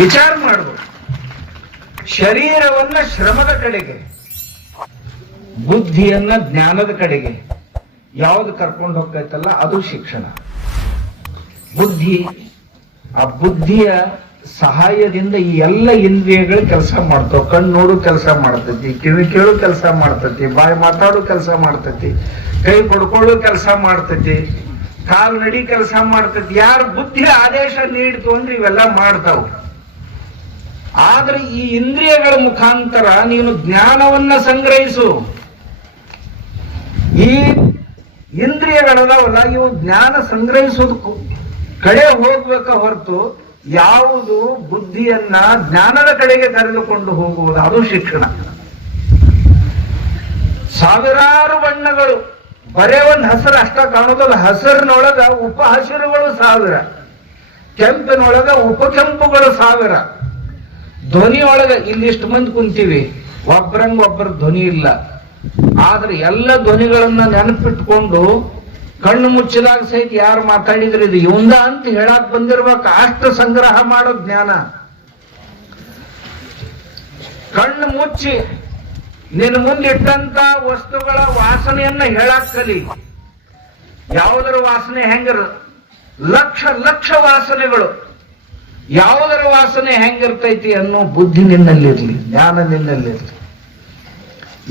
ವಿಚಾರ ಮಾಡಬಹುದು. ಶರೀರವನ್ನ ಶ್ರಮದ ಕಡೆಗೆ, ಬುದ್ಧಿಯನ್ನ ಜ್ಞಾನದ ಕಡೆಗೆ ಯಾವುದು ಕರ್ಕೊಂಡು ಹೋಗ್ತೈತಲ್ಲ ಅದು ಶಿಕ್ಷಣ. ಬುದ್ಧಿ, ಆ ಬುದ್ಧಿಯ ಸಹಾಯದಿಂದ ಈ ಎಲ್ಲ ಇಂದ್ರಿಯಗಳು ಕೆಲಸ ಮಾಡ್ತಾವ. ಕಣ್ಣು ನೋಡು ಕೆಲಸ ಮಾಡ್ತೈತಿ, ಕಿವಿ ಕೇಳು ಕೆಲಸ ಮಾಡ್ತೈತಿ, ಬಾಯಿ ಮಾತಾಡು ಕೆಲಸ ಮಾಡ್ತೈತಿ, ಕೈ ಕೊಡ್ಕೊಳ್ಳೋ ಕೆಲಸ ಮಾಡ್ತೈತಿ, ಕಾಲು ನಡಿ ಕೆಲಸ ಮಾಡ್ತೈತಿ. ಯಾರು ಬುದ್ಧಿ ಆದೇಶ ನೀಡ್ತು ಅಂದ್ರೆ ಇವೆಲ್ಲ ಮಾಡ್ತಾವ. ಆದ್ರೆ ಈ ಇಂದ್ರಿಯಗಳ ಮುಖಾಂತರ ನೀನು ಜ್ಞಾನವನ್ನ ಸಂಗ್ರಹಿಸು. ಈ ಇಂದ್ರಿಯಗಳದಾವಲ್ಲ, ಇವು ಜ್ಞಾನ ಸಂಗ್ರಹಿಸೋದಕ್ಕೂ ಕಡೆ ಹೋಗ್ಬೇಕ ಹೊರತು ಯಾವುದು ಬುದ್ಧಿಯನ್ನ ಜ್ಞಾನದ ಕಡೆಗೆ ಕರೆದುಕೊಂಡು ಹೋಗುವುದು ಅದು ಶಿಕ್ಷಣ. ಸಾವಿರಾರು ಬಣ್ಣಗಳು, ಬರೇ ಒಂದು ಹಸಿರು ಅಷ್ಟ ಕಾಣೋದಲ್ಲ. ಹಸಿರಿನೊಳಗ ಉಪ ಹಸಿರುಗಳು 1000, ಕೆಂಪಿನೊಳಗ ಉಪಕೆಂಪುಗಳು 1000. ಧ್ವನಿ ಒಳಗ ಇಲ್ಲಿಷ್ಟು ಮಂದಿ ಕುಂತೀವಿ, ಒಬ್ಬರಂಗ ಒಬ್ಬರ ಧ್ವನಿ ಇಲ್ಲ. ಆದ್ರೆ ಎಲ್ಲ ಧ್ವನಿಗಳನ್ನ ನೆನಪಿಟ್ಕೊಂಡು ಕಣ್ಣು ಮುಚ್ಚಿದಾಗ ಸಹಿತ ಯಾರು ಮಾತಾಡಿದ್ರೆ ಇದು ಇವಂದ ಅಂತ ಹೇಳಕ್ ಬಂದಿರ್ಬೇಕು. ಅಷ್ಟು ಸಂಗ್ರಹ ಮಾಡೋ ಜ್ಞಾನ. ಕಣ್ಣು ಮುಚ್ಚಿ ನಿನ್ನ ಮುಂದಿಟ್ಟಂತ ವಸ್ತುಗಳ ವಾಸನೆಯನ್ನ ಹೇಳಕ್ ಕಲಿ. ಯಾವುದರ ವಾಸನೆ ಹೆಂಗಿರ, ಲಕ್ಷ ಲಕ್ಷ ವಾಸನೆಗಳು, ಯಾವುದರ ವಾಸನೆ ಹೆಂಗಿರ್ತೈತಿ ಅನ್ನೋ ಬುದ್ಧಿ ನಿನ್ನಲ್ಲಿರ್ಲಿ, ಜ್ಞಾನ ನಿನ್ನಲ್ಲಿರ್ಲಿ.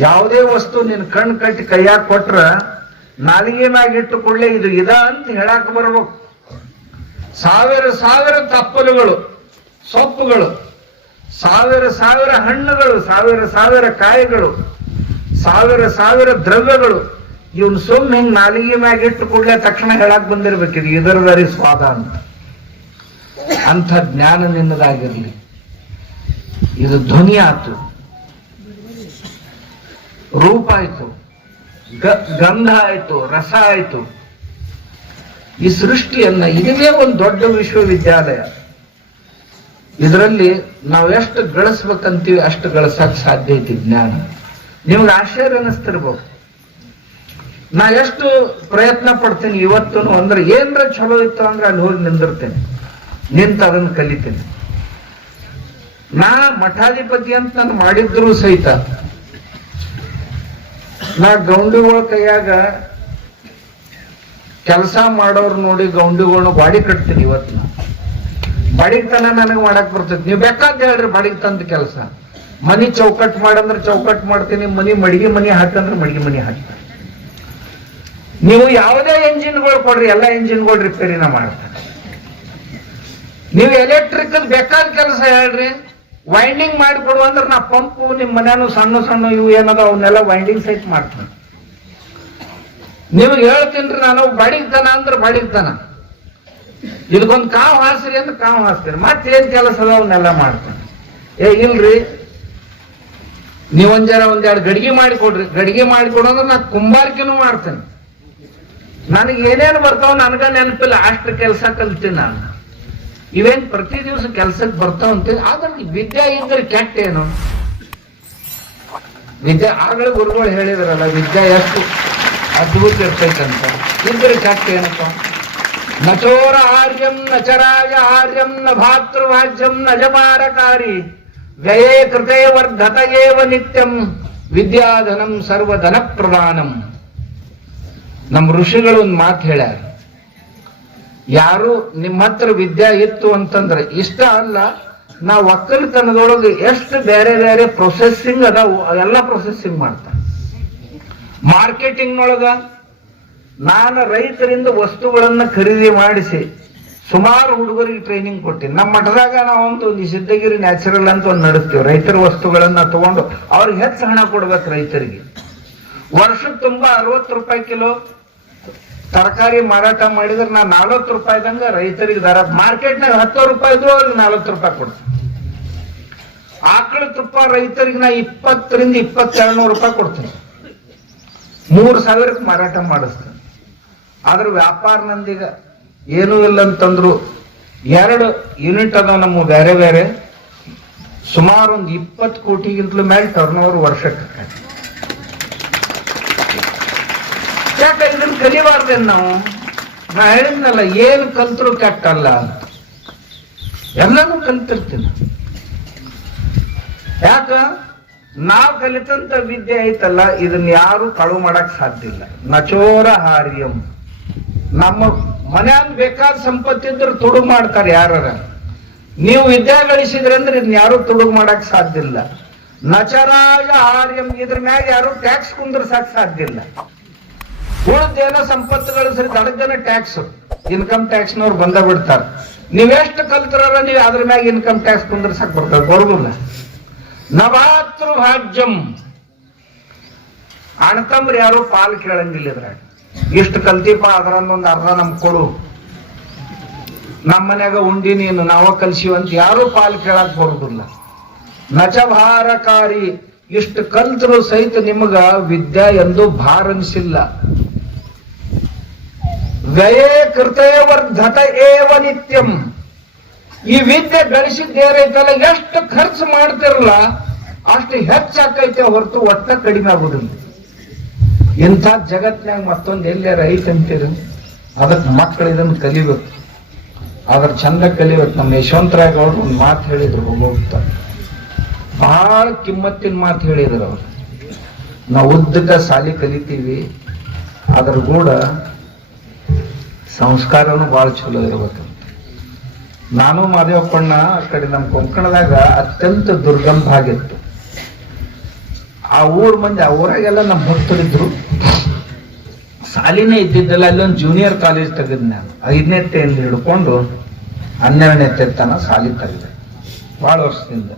ಯಾವುದೇ ವಸ್ತು ನಿನ್ನ ಕಣ್ಣು ಕಟ್ಟಿ ಕೈಯಾಗ ಕೊಟ್ರ ನಾಲಿಗೆ ಮ್ಯಾಗಿಟ್ಟು ಕೊಳ್ಳೆ ಇದು ಇದ ಅಂತ ಹೇಳಕ್ ಬರ್ಬೇಕು. 1000 ತಪ್ಪಲುಗಳು, ಸೊಪ್ಪುಗಳು, 1000 ಹಣ್ಣುಗಳು, 1000 ಕಾಯಿಗಳು, 1000 ದ್ರವ್ಯಗಳು, ಇವನ್ ಸುಮ್ಮನೆ ಹಿಂಗ್ ನಾಲಿಗೆ ಮ್ಯಾಗಿಟ್ಟು ಕೂಡಲೇ ತಕ್ಷಣ ಹೇಳಕ್ ಬಂದಿರ್ಬೇಕಿದು ಇದರದಾರಿ ಸ್ವಾದ ಅಂತ. ಅಂಥ ಜ್ಞಾನ ನಿನ್ನದಾಗಿರ್ಲಿ. ಇದು ಧ್ವನಿ ಆಯ್ತು, ರೂಪ ಆಯ್ತು, ಗಂಧ ಆಯ್ತು, ರಸ ಆಯ್ತು. ಈ ಸೃಷ್ಟಿಯನ್ನ ಇದೇ ಒಂದು ದೊಡ್ಡ ವಿಶ್ವವಿದ್ಯಾಲಯ. ಇದರಲ್ಲಿ ನಾವು ಎಷ್ಟು ಗಳಿಸ್ಬೇಕಂತೀವಿ ಅಷ್ಟು ಗಳಿಸಕ್ ಸಾಧ್ಯ ಐತಿ ಜ್ಞಾನ. ನಿಮ್ಗೆ ಆಶ್ಚರ್ಯ ಅನಿಸ್ತಿರ್ಬೋದು, ನಾ ಎಷ್ಟು ಪ್ರಯತ್ನ ಪಡ್ತೀನಿ ಇವತ್ತು ಅಂದ್ರೆ ಏನ್ರ ಚಲೋ ಇತ್ತು ಅಂದ್ರೆ ಅಲ್ಲಿ ಹೋಗಿ ನಿಂದಿರ್ತೇನೆ, ನಿಂತು ಅದನ್ನು ಕಲಿತೇನೆ. ನಾ ಮಠಾಧಿಪತಿ ಅಂತ ನಾನು ಮಾಡಿದ್ರು ಸಹಿತ ನಾ ಗೌಂಡಿಗಳ ಕೈಯಾಗ ಕೆಲಸ ಮಾಡೋರು ನೋಡಿ ಗೌಂಡಿಗಳನ್ನ ಬಾಡಿ ಕಟ್ತೀನಿ. ಇವತ್ತು ನಾ ಬಾಡಿಗೆ ತನ ನನಗೆ ಮಾಡಕ್ ಬರ್ತೈತಿ. ನೀವು ಬೇಕಾದ ಹೇಳ್ರಿ ಬಾಡಿಗೆ ತಂದ ಕೆಲಸ. ಮನಿ ಚೌಕಟ್ ಮಾಡಂದ್ರೆ ಚೌಕಟ್ ಮಾಡ್ತೀನಿ, ಮಡಿಗೆ ಮನಿ ಹಾಕಂದ್ರೆ ಮಡಿಗೆ ಮನಿ ಹಾಕ್ತೀನಿ. ನೀವು ಯಾವುದೇ ಎಂಜಿನ್ಗಳು ಕೊಡ್ರಿ, ಎಲ್ಲ ಎಂಜಿನ್ಗಳು ರಿಪೇರಿನ ಮಾಡ್ತಾರೆ. ನೀವು ಎಲೆಕ್ಟ್ರಿಕ್ ಬೇಕಾದ ಕೆಲಸ ಹೇಳ್ರಿ, ವೈಂಡಿಂಗ್ ಮಾಡಿಕೊಡು ಅಂದ್ರೆ ನಾ ಪಂಪು ನಿಮ್ ಮನ್ಯಾನು ಸಣ್ಣ ಸಣ್ಣ ಇವು ಏನದ ಅವನ್ನೆಲ್ಲ ವೈಂಡಿಂಗ್ ಸಹಿತ ಮಾಡ್ತೀನಿ. ನಿಮ್ಗೆ ಹೇಳ್ತೀನಿ ನಾನು ಬಾಡಿಗ್ತಾನ ಅಂದ್ರೆ ಬಾಡಿಗ್ತಾನ, ಇದಕ್ಕೊಂದು ಕಾವು ಹಾಸ್ರಿ ಅಂದ್ರೆ ಕಾವು ಹಾಸ್ತೀನಿ, ಮತ್ತೇನ್ ಕೆಲಸ ಅದ ಅವನ್ನೆಲ್ಲ ಮಾಡ್ತಾನೆ. ಇಲ್ರಿ ನೀವೊಂದ್ ಜರ ಒಂದೆರಡು ಗಡಿಗೆ ಮಾಡಿಕೊಡ್ರಿ, ಗಡಿಗೆ ಮಾಡಿಕೊಡು ಅಂದ್ರೆ ನಾ ಕುಂಬಾರಿಕೆನೂ ಮಾಡ್ತೇನೆ. ನನಗೆ ಏನೇನು ಬರ್ತಾವ ನನಗ ನೆನಪಿಲ್ಲ, ಅಷ್ಟು ಕೆಲಸ ಕಲ್ತೀನಿ ನಾನು. ಇವೇನ್ ಪ್ರತಿ ದಿವಸ ಕೆಲ್ಸಕ್ಕೆ ಬರ್ತಾವಂತ. ಆದ್ರೆ ವಿದ್ಯೆ ಇದ್ರೆ ಕೆಟ್ಟ ಏನು? ವಿದ್ಯೆ ಆಗಲೇ ಗುರುಗಳು ಹೇಳಿದ್ರಲ್ಲ, ವಿದ್ಯೆ ಎಷ್ಟು ಅದ್ಭುತ ಇರ್ತೈತಂತ. ಇದ್ರೆ ಕೆಟ್ಟ ಏನಪ್ಪ? ನಚೋರ ಆರ್ಯಂ ನಚರಾಯ ಆರ್ಯಂ ನ ಭಾತೃವಾಜ್ಯಂ ನ ಜಮಾರಕಾರಿ ವ್ಯಯೇ ಕೃತೆ ವರ್ಧತ ಏವ ನಿತ್ಯಂ ವಿದ್ಯಾಧನಂ ಸರ್ವಧನ ಪ್ರದಾನಂ. ನಮ್ಮ ಋಷಿಗಳು ಒಂದು ಮಾತು ಹೇಳ್ಯಾರ, ಯಾರು ನಿಮ್ಮ ಹತ್ರ ವಿದ್ಯೆ ಇತ್ತು ಅಂತಂದ್ರೆ ಇಷ್ಟ ಅಲ್ಲ, ನಾವು ಒಕ್ಕಲತನದೊಳಗೆ ಎಷ್ಟು ಬೇರೆ ಬೇರೆ ಪ್ರೊಸೆಸಿಂಗ್ ಅದಾವು ಎಲ್ಲ ಪ್ರೊಸೆಸಿಂಗ್ ಮಾಡ್ತಾರೆ. ಮಾರ್ಕೆಟಿಂಗ್ ನೊಳಗ ನಾನು ರೈತರಿಂದ ವಸ್ತುಗಳನ್ನ ಖರೀದಿ ಮಾಡಿಸಿ ಸುಮಾರು ಹುಡುಗರಿಗೆ ಟ್ರೈನಿಂಗ್ ಕೊಟ್ಟಿನಿ. ನಮ್ಮ ಮಠದಾಗ ನಾವೊಂದು ಸಿದ್ದಗಿರಿ ನ್ಯಾಚುರಲ್ ಅಂತ ಒಂದು ನಡೆಸ್ತೀವಿ. ರೈತರ ವಸ್ತುಗಳನ್ನ ತಗೊಂಡು ಅವ್ರಿಗೆ ಹೆಚ್ಚು ಹಣ ಕೊಡ್ಬೇಕು ರೈತರಿಗೆ. ವರ್ಷಕ್ಕೆ ತುಂಬಾ 60 ರೂಪಾಯಿ ಕಿಲೋ ತರಕಾರಿ ಮಾರಾಟ ಮಾಡಿದ್ರೆ ನಾ 40 ರೂಪಾಯಿದಂಗ ರೈತರಿಗೆ ದರ. ಮಾರ್ಕೆಟ್ನಾಗ 10 ರೂಪಾಯಿ ಇದ್ರು ಅವ್ರಿಗೆ 40 ರೂಪಾಯಿ ಕೊಡ್ತೀನಿ. ಆಕಳ ತುಪ್ಪ ರೈತರಿಗೆ ನಾ 20 ರಿಂದ 2200 ರೂಪಾಯಿ ಕೊಡ್ತೀನಿ. 3000ಕ್ಕೆ ಮಾರಾಟ ಮಾಡಿಸ್ತೀನಿ. ಆದ್ರೆ ವ್ಯಾಪಾರ ನಂದೀಗ ಏನೂ ಇಲ್ಲ ಅಂತಂದ್ರು 2 ಯೂನಿಟ್ ಅದಾವ ನಮ್ಮ ಬೇರೆ ಬೇರೆ. ಸುಮಾರು ಒಂದು 20 ಕೋಟಿಗಿಂತಲೂ ಮೇಲೆ ಟರ್ನ್ ಓವರ್ ವರ್ಷಕ್ಕೆ. ಯಾಕೆ ಇದನ್ನ ಕಲಿಬಾರ್ದೇನು ನಾವು? ನಾ ಹೇಳಿದ್ನಲ್ಲ, ಏನು ಕಲ್ತರು ಕೆಟ್ಟಲ್ಲ ಅಂತ. ಎಲ್ಲಾನು ಕಲಿತಿರ್ತೀನಿ. ಯಾಕ ನಾವು ಕಲಿತಂತ ವಿದ್ಯೆ ಐತಲ್ಲ, ಇದನ್ನ ಯಾರು ಕಳು ಮಾಡಕ್ ಸಾಧ್ಯ ಇಲ್ಲ. ನಚೋರ ಹಾರ್ಯಂ. ನಮ್ಮ ಮನ್ಯಾಗ ಬೇಕಾದ ಸಂಪತ್ತಿದ್ರೆ ತುಡುಗು ಮಾಡ್ತಾರೆ ಯಾರ. ನೀವು ವಿದ್ಯೆ ಗಳಿಸಿದ್ರಿ ಅಂದ್ರೆ ಇದನ್ನ ಯಾರು ತುಡುಗು ಮಾಡಕ್ ಸಾಧ್ಯ ಇಲ್ಲ. ನಚರಾಯ ಹಾರ್ಯಂ. ಇದ್ರ ಮ್ಯಾಗ ಯಾರು ಟ್ಯಾಕ್ಸ್ ಕುಂದ್ರಸಕ್ ಸಾಧ್ಯ ಇಲ್ಲ. ಉಳಿದೇನೋ ಸಂಪತ್ತು ಗಳಿಸ್ರಿ ದಡಗನ ಟ್ಯಾಕ್ಸ್, ಇನ್ಕಮ್ ಟ್ಯಾಕ್ಸ್ನವ್ರು ಬಂದ ಬಿಡ್ತಾರ. ನೀವೆಷ್ಟು ಕಲ್ತಿರಲ್ಲ ನೀವು ಅದ್ರ ಮ್ಯಾಗ ಇನ್ಕಮ್ ಟ್ಯಾಕ್ಸ್ ಕುಂದ್ರಸಕ್ ಬರ್ತಾರೆ, ಬರೋದಿಲ್ಲ. ನಭಾತೃ ಭಾಜ್ಯಂ. ಅಣ್ತಂಬ್ರಿ ಯಾರು ಪಾಲ್ ಕೇಳಂಗಿಲ್ಲ ಇದ್ರಾಗ. ಇಷ್ಟು ಕಲ್ತಿಪ್ಪ ಅದ್ರೊಂದೊಂದು ಅರ್ಧ ನಮ್ಗೆ ಕೊಡು, ನಮ್ಮ ಮನ್ಯಾಗ ಉಂಡಿ ನೀನು ನಾವ ಕಲ್ಸಿವಂತ ಯಾರು ಪಾಲ್ ಕೇಳಕ್ ಬರುದಿಲ್ಲ. ನಚಭಾರಕಾರಿ. ಇಷ್ಟು ಕಲ್ತರು ಸಹಿತ ನಿಮಗ ವಿದ್ಯಾ ಎಂದು ಭಾರ ಅನಿಸಿಲ್ಲ. ವ್ಯಯೇ ಕೃತೇ ವರ್ಧತ ಏವ ನಿತ್ಯಂ. ಈ ವಿದ್ಯೆ ಗಳಿಸಿದ್ದೇರೈತಲ್ಲ, ಎಷ್ಟು ಖರ್ಚು ಮಾಡ್ತಿರಲ್ಲ ಅಷ್ಟು ಹೆಚ್ಚಾಕೈತೆ ಹೊರತು ಒಟ್ಟ ಕಡಿಮೆ ಆಗುದಿಲ್ಲ. ಇಂಥ ಜಗತ್ನಾಗ ಮತ್ತೊಂದು ಎಲ್ಲಾರ ಐತಂತೀರಿ. ಅದಕ್ಕೆ ಮಕ್ಕಳು ಇದನ್ನು ಕಲಿಬೇಕು, ಅದ್ರ ಚಂದ ಕಲಿಬೇಕು. ನಮ್ಮ ಯಶವಂತರಾಗ ಅವ್ರು ಒಂದು ಮಾತು ಹೇಳಿದ್ರು, ಹೋಗ್ತಾ ಬಹಳ ಕಿಮ್ಮತ್ತಿನ ಮಾತು ಹೇಳಿದ್ರು ಅವ್ರು. ನಾವು ಉದ್ದಕ್ಕ ಸಾಲಿ ಕಲಿತೀವಿ, ಅದ್ರ ಕೂಡ ಸಂಸ್ಕಾರನು ಬಹಳ ಚಲೋ ಇರ್ಬೇಕಂತ. ನಾನು ಮಾದೇವಪ್ಪಣ್ಣ ಆ ಕಡೆ ನಮ್ಮ ಕೊಂಕಣದಾಗ ಅತ್ಯಂತ ದುರ್ಗಂಧ ಆಗಿತ್ತು. ಆ ಊರ್ ಮಂದಿ, ಆ ಊರಾಗೆಲ್ಲ ನಮ್ಮ ಭಕ್ತರಿದ್ರು. ಸಾಲಿನೇ ಇದ್ದಿದ್ದಲ್ಲ. ಅಲ್ಲೊಂದು ಜೂನಿಯರ್ ಕಾಲೇಜ್ ತೆಗೆದ್ ನಾನು. 5ನೇ ತೇಂದು ಹಿಡ್ಕೊಂಡು 12ನೇ ತನ ಸಾಲಿ ತೆಗೆದೆ ಬಹಳ ವರ್ಷದಿಂದ.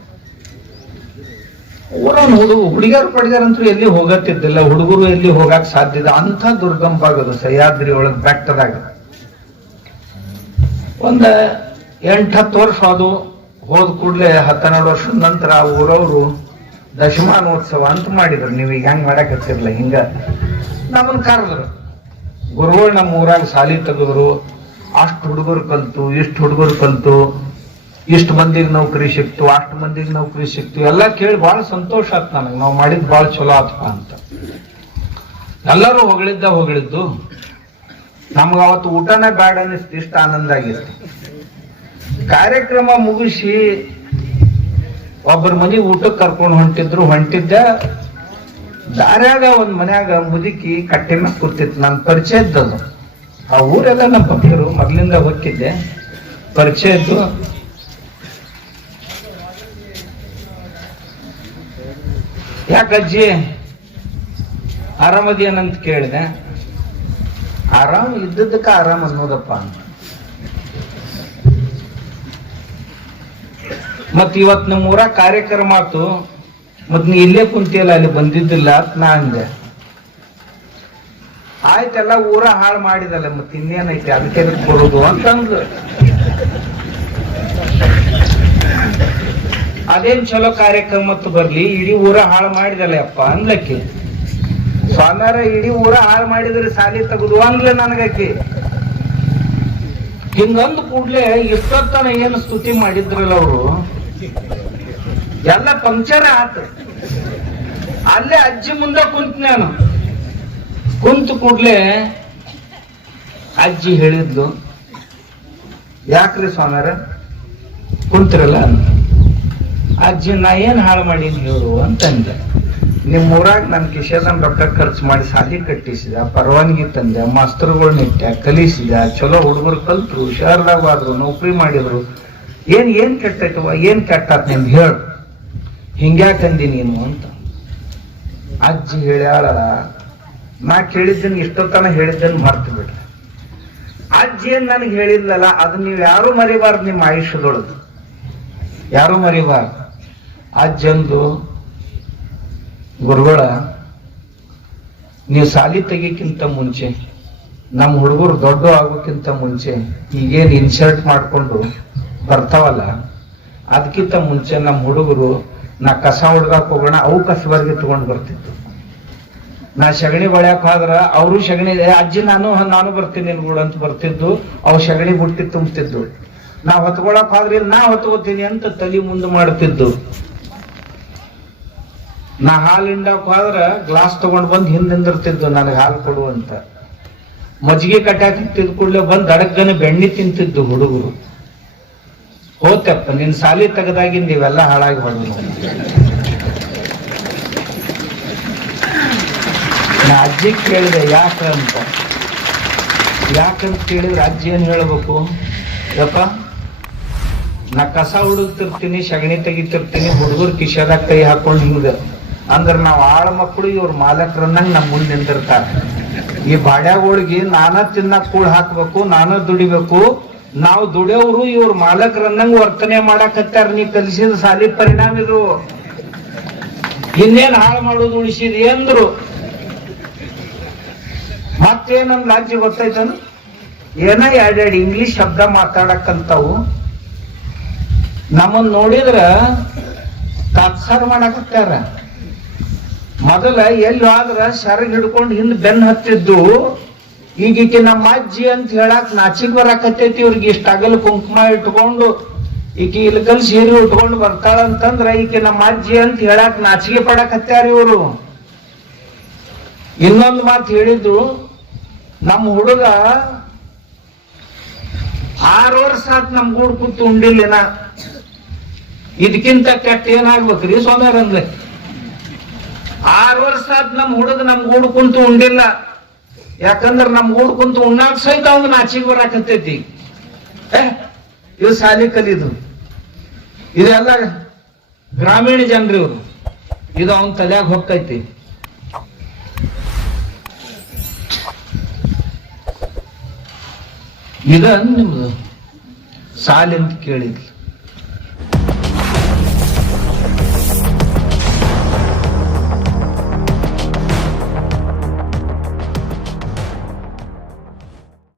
ಊರನ್ ಹುಡುಗಿಯರು ಪಡಿಗಾರಂತೂ ಎಲ್ಲಿ ಹೋಗತ್ತಿದ್ದಿಲ್ಲ, ಹುಡುಗರು ಎಲ್ಲಿ ಹೋಗಕ್ ಸಾಧ್ಯ ಇಲ್ಲ. ಅಂಥ ದುರ್ಗಂಧ ಆಗೋದು ಸಹ್ಯಾದ್ರಿ ಒಳಗ್ ಬೆಟ್ಟದಾಗ. ಒಂದ 8-10 ವರ್ಷ ಅದು ಹೋದ ಕೂಡ್ಲೆ 12 ವರ್ಷದ ನಂತರ ಆ ಊರವರು ದಶಮಾನೋತ್ಸವ ಅಂತ ಮಾಡಿದ್ರು. ನೀವು ಈಗ ಹೆಂಗ್ ಮಾಡಕ್ ಹತ್ತಿರ್ಲ, ಹಿಂಗ ನಮ್ಮನ್ ಕರೆದ್ರು. ಗುರುಗಳು ನಮ್ಮ ಊರಾಗ ಸಾಲಿ ತೆಗೆದ್ರು. ಅಷ್ಟು ಹುಡುಗರು ಕಲ್ತು, ಇಷ್ಟು ಹುಡುಗರು ಕಲ್ತು, ಇಷ್ಟು ಮಂದಿಗೆ ನೌಕರಿ ಸಿಕ್ತು, ಅಷ್ಟು ಮಂದಿಗೆ ನೌಕರಿ ಸಿಕ್ತು. ಎಲ್ಲ ಕೇಳಿ ಬಹಳ ಸಂತೋಷ ಆಯ್ತು ನನಗೆ. ನಾವು ಮಾಡಿದ್ ಬಹಳ ಚಲೋ ಆತ್ಪ ಅಂತ ಎಲ್ಲರೂ ಹೊಗಳಿದ್ದು. ನಮ್ಗ ಅವತ್ತು ಊಟನೇ ಬೇಡ ಅನ್ನಿಸ್ತು, ಇಷ್ಟ ಆನಂದ ಆಗಿತ್ತು. ಕಾರ್ಯಕ್ರಮ ಮುಗಿಸಿ ಒಬ್ಬರ ಮನೆಗೆ ಊಟಕ್ಕೆ ಕರ್ಕೊಂಡು ಹೊಂಟಿದ್ದೆ. ದಾರ್ಯಾಗ ಒಂದ್ ಮನ್ಯಾಗ ಮುದುಕಿ ಕಟ್ಟಿನ ಕೂತಿತ್ತು. ನನ್ ಪರಿಚಯ ಇದ್ದದು. ಆ ಊರೆಲ್ಲ ನಮ್ಮ ಭಕ್ತರು, ಮೊದ್ಲಿಂದ ಹೋಗಿದ್ದೆ, ಪರಿಚಯ ಇದ್ದು. ಯಾಕಜ್ಜಿ ಆರಾಮದೇನಂತ ಕೇಳಿದೆ. ಆರಾಮ್ ಇದ್ದದಕ್ಕ ಆರಾಮ್ ಅನ್ನೋದಪ್ಪ ಅಂತ. ಮತ್ ಇವತ್ ನಮ್ಮ ಊರ ಕಾರ್ಯಕ್ರಮ ಆತು, ಮತ್ ನೀ ಇಲ್ಲೇ ಕುಂತಿಯಲ್ಲ, ಅಲ್ಲಿ ಬಂದಿದ್ದಿಲ್ಲ ಅಂತ ನಾ ಅಂದೆ. ಆಯ್ತೆಲ್ಲ ಊರ ಹಾಳು ಮಾಡಿದಲ್ಲ, ಮತ್ ಇನ್ನೇನೈತಿ ಅದಕ್ಕೆ ಬರುದು ಅಂತಂದ್ಲು. ಅದೇನ್ ಚಲೋ ಕಾರ್ಯಕ್ರಮ ಮತ್ತು ಬರ್ಲಿ, ಇಡೀ ಊರ ಹಾಳು ಮಾಡಿದಲ್ಲ ಅಪ್ಪ ಅಂದ್ಲಕ್ಕಿ. ಸ್ವಾಮ್ಯಾರ ಇಡೀ ಊರ ಹಾಳು ಮಾಡಿದ್ರೆ ಸಾಲಿ ತಗುದು ಅಂದ್ಲ ನನಗಕ್ಕಿ. ಹಿಂಗಂದು ಕೂಡ್ಲೆ ಇಷ್ಟೊತ್ತನ ಏನು ಸ್ತುತಿ ಮಾಡಿದ್ರಲ್ಲ ಅವರು, ಎಲ್ಲ ಪಂಕ್ಚರ್ ಆತ. ಅಲ್ಲೇ ಅಜ್ಜಿ ಮುಂದೆ ಕುಂತ ನಾನು. ಕುಂತು ಕೂಡ್ಲೆ ಅಜ್ಜಿ ಹೇಳಿದ್ಲು, ಯಾಕ್ರಿ ಸ್ವಾಮ್ಯಾರ ಕುಂತಿರಲ್ಲ? ಅಜ್ಜಿ, ನಾ ಏನ್ ಹಾಳು ಮಾಡೀನಿ ಹೇಳು ಅಂತಂದೆ. ನಿಮ್ ಊರಾಗ ನನ್ ಕಿಶೇದನ್ ರೊಕ್ಕ ಖರ್ಚು ಮಾಡಿ ಸಾಲಿ ಕಟ್ಟಿಸಿದ, ಪರವಾನಗಿ ತಂದೆ, ಮಾಸ್ತರ್ಗಳನ್ನ ಇಟ್ಟ, ಕಲಿಸಿದ, ಚಲೋ ಹುಡುಗರು ಕಲ್ತರು, ಶಹರ್ದಾಗ ಆದ್ರು, ನೌಕರಿ ಮಾಡಿದ್ರು. ಏನ್ ಕೆಟ್ಟೈತವ, ಏನ್ ಕೆಟ್ಟಾತ್ ನಿಮ್ದು ಹೇಳು, ಹಿಂಗ್ಯಾಕಂದಿ ನೀನು ಅಂತ ಅಜ್ಜಿ ಹೇಳ್ಯಾಳ. ನಾ ಕೇಳಿದ್ದೇನೆ, ಇಷ್ಟೊತ್ತನ ಹೇಳಿದ್ದೇನೆ ಮರ್ತು ಬಿಡ್ರಿ. ಅಜ್ಜಿ ಏನ್ ನನಗೆ ಹೇಳಿದ್ಲಲ್ಲ, ಅದು ನೀವು ಯಾರು ಮರಿಬಾರ್ದು ನಿಮ್ಮ ಆಯುಷ್ಯದೊಳದು, ಯಾರು ಮರಿಬಾರ್ದು. ಅಜ್ಜಂದು, ಗುರುಗಳ ನೀವು ಸಾಲಿ ತೆಗಿಕ್ಕಿಂತ ಮುಂಚೆ, ನಮ್ಮ ಹುಡುಗರು ದೊಡ್ಡ ಆಗೋಕ್ಕಿಂತ ಮುಂಚೆ ಈಗೇನು ಇನ್ಸರ್ಟ್ ಮಾಡ್ಕೊಂಡು ಬರ್ತಾವಲ್ಲ, ಅದಕ್ಕಿಂತ ಮುಂಚೆ ನಮ್ಮ ಹುಡುಗರು ನಾ ಕಸ ಹೊಡ್ದಾಕ್ ಹೋಗೋಣ, ಅವು ಕಸಬರ್ಗೆ ತಗೊಂಡ್ ಬರ್ತಿತ್ತು. ನಾ ಸಗಣಿ ಬಳ್ಯಾಕ ಹೋದ್ರ ಅವರು ಸಗಣಿ, ಅಜ್ಜಿ ನಾನು ಬರ್ತೀನಿ ಕೂಡ ಅಂತ ಬರ್ತಿದ್ದು. ಅವು ಸಗಣಿ ಬುಟ್ಟಿ ತುಂಬ್ತಿದ್ದು. ನಾ ಹೊತ್ಕೊಳಕ್ ಹೋದ್ರಿ, ನಾ ಹೊತ್ಕೋತೀನಿ ಅಂತ ತಲೆ ಮುಂದೆ ಮಾಡ್ತಿದ್ದು. ನಾ ಹಾಲು ಹಿಂಡಾಕ್ ಹೋದ್ರ ಗ್ಲಾಸ್ ತಗೊಂಡ್ ಬಂದ್ ಹಿಂದಿಂದಿರ್ತಿದ್ದು ನನಗೆ ಹಾಲು ಕೊಡು ಅಂತ. ಮಜ್ಜಿಗೆ ಕಟ್ಟಾಕಿತ್ತಿದ್ ಕೂಡಲೇ ಬಂದ್ ಅಡಗ್ಗನ ಬೆಣ್ಣೆ ತಿಂತಿದ್ದು ಹುಡುಗರು. ಹೋತಪ್ಪ ನಿನ್ ಸಾಲಿ ತೆಗದಾಗಿಂದ ಇವೆಲ್ಲ ಹಾಳಾಗಿ ಹೋದ. ನಾ ಅಜ್ಜಿ ಕೇಳಿದೆ ಯಾಕಂತ ಕೇಳಿದ್ರೆ ಅಜ್ಜಿ ಏನ್ ಹೇಳ್ಬೇಕು, ಯಪ್ಪ ನಾ ಕಸ ಹುಡುಕ್ತಿರ್ತೀನಿ, ಸಗಣಿ ತೆಗಿತಿರ್ತೀನಿ, ಹುಡುಗರು ಕಿಶೆದಾಗ ಕೈ ಹಾಕೊಂಡು ಹಿಂಗ ಅಂದ್ರ ನಾವ್ ಆಳ ಮಕ್ಕಳು ಇವ್ರ ಮಾಲಕರನ್ನಂಗ್ ನಮ್ ಮುಂದೆ ನಿಂದಿರ್ತಾರ. ಈ ಬಾಡ್ಯಾಗೋಳಿಗೆ ನಾನ ತಿನ್ನಕ್ ಕೂಳ್ ಹಾಕ್ಬೇಕು, ನಾನ ದುಡಿಬೇಕು, ನಾವು ದುಡಿಯೋರು ಇವ್ರ ಮಾಲಕರನ್ನಂಗ್ ವರ್ತನೆ ಮಾಡಾಕತ್ತಾರ. ನೀ ಕಲಿಸಿದ ಸಾಲಿ ಪರಿಣಾಮ ಇದು. ಇನ್ನೇನ್ ಹಾಳು ಮಾಡೋದು ಉಳಿಸಿದಿ ಅಂದ್ರು. ಮತ್ತೇನಂದ್ ಲಾಜಿ ಗೊತ್ತಾಯ್ತನು, ಏನ ಎರಡೆರಡು ಇಂಗ್ಲಿಷ್ ಶಬ್ದ ಮಾತಾಡಕ್ಕಂತಾವು ನಮ್ಮನ್ ನೋಡಿದ್ರ ತಾತ್ಸಾರ ಮಾಡಾಕತ್ತಾರ. ಮೊದಲ ಎಲ್ಲಿ ಆದ್ರ ಸೆರಗ್ ಹಿಡ್ಕೊಂಡು ಹಿಂದ್ ಬೆನ್ ಹತ್ತಿದ್ದು, ಈಗೀಕೆ ನಮ್ಮ ಅಜ್ಜಿ ಅಂತ ಹೇಳಾಕ್ ನಾಚಿಕ್ ಬರಾಕತ್ತೈತಿ. ಇವ್ರಿಗೆ ಇಷ್ಟ ಅಗಲ್ ಕುಂಕುಮ ಇಟ್ಕೊಂಡು ಈಕಿ ಇಲ್ಕಲ್ ಸೀರೆ ಉಟ್ಕೊಂಡು ಬರ್ತಾಳಂತಂದ್ರ ಈಕೆ ನಮ್ಮ ಅಜ್ಜಿ ಅಂತ ಹೇಳಾಕ್ ನಾಚಿಕೆ ಪಡಾಕತ್ಯಾರ ಇವರು. ಇನ್ನೊಂದು ಮಾತು ಹೇಳಿದ್ರು, ನಮ್ಮ ಹುಡುಗ 6 ವರ್ಷ ಆತ್ ನಮ್ ಗೂಡ್ ಕೂತು ಉಂಡಿಲ್ಲೇನ, ಇದಕ್ಕಿಂತ ಕೆಟ್ಟ ಏನಾಗ್ಬೇಕ್ರಿ ಸ್ವಾಮ್ಯಾರ ಅಂದ್ಲೆ. 6 ವರ್ಷ ಆತ್ ನಮ್ ಹುಡುಗ ನಮ್ ಗೂಡ್ ಕುಂತು ಉಂಡಿಲ್ಲ. ಯಾಕಂದ್ರ ನಮ್ ಗೂಡ್ ಕುಂತು ಉಣ್ಣಾಕ್ ಸಹಿತ ಅವಂಗ ನಾಚಿಗೆ ಬರಾಕತ್ತೈತಿ. ಇವ್ ಸಾಲಿ ಕಲಿದು ಇದೆಲ್ಲ ಗ್ರಾಮೀಣ ಜನರು ಇವ್ರು, ಇದು ಅವನ್ ತಲ್ಯಾಗ ಹೋಗ್ತೈತಿ. ಇದ ನಿಮ್ದು ಸಾಲಿ ಅಂತ ಕೇಳಿದ್ಲು.